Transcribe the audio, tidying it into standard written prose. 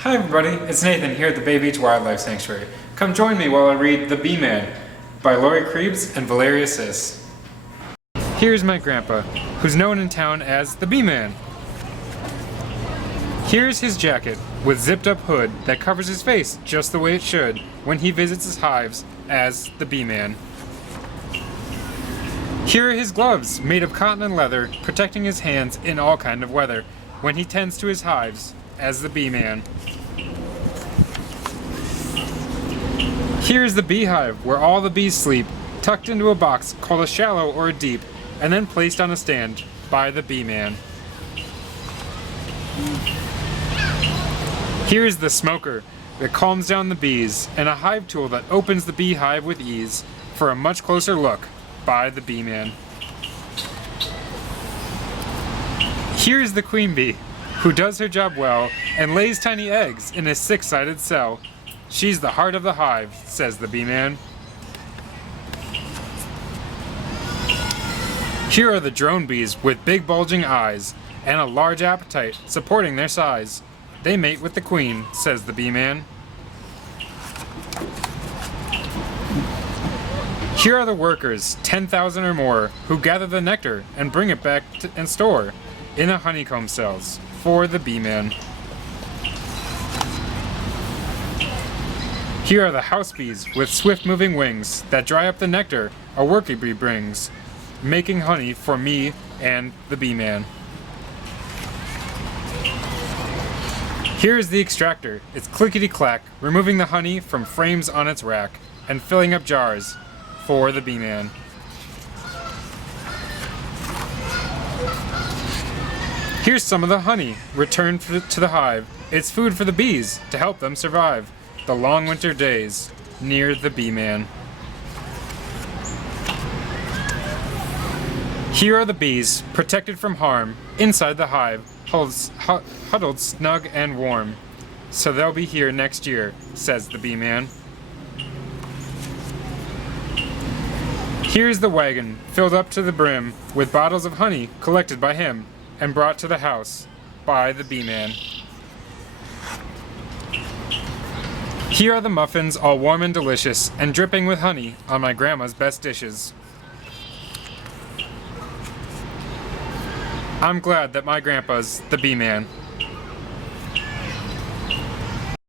Hi everybody, it's Nathan here at the Bay Beach Wildlife Sanctuary. Come join me while I read The Beeman by Laurie Krebs and Valeria Sis. Here's my grandpa, who's known in town as the Beeman. Here's his jacket with zipped up hood that covers his face just the way it should when he visits his hives as the Beeman. Here are his gloves made of cotton and leather, protecting his hands in all kind of weather when he tends to his hives as the Beeman. Here's the beehive where all the bees sleep, tucked into a box called a shallow or a deep, and then placed on a stand by the Beeman. Here's the smoker that calms down the bees, and a hive tool that opens the beehive with ease for a much closer look by the Beeman. Here's the queen bee, who does her job well and lays tiny eggs in a six-sided cell. She's the heart of the hive, says the Beeman. Here are the drone bees with big bulging eyes and a large appetite supporting their size. They mate with the queen, says the Beeman. Here are the workers, 10,000 or more, who gather the nectar and bring it back and store in the honeycomb cells for the Beeman. Here are the house bees with swift-moving wings that dry up the nectar a worker bee brings, making honey for me and the Beeman. Here is the extractor. It's clickety-clack, removing the honey from frames on its rack and filling up jars for the Beeman. Here's some of the honey returned to the hive. It's food for the bees to help them survive the long winter days near the Beeman. Here are the bees, protected from harm, inside the hive, huddled snug and warm. So they'll be here next year, says the Beeman. Here's the wagon, filled up to the brim with bottles of honey collected by him and brought to the house by the Beeman. Here are the muffins, all warm and delicious, and dripping with honey on my grandma's best dishes. I'm glad that my grandpa's the Beeman.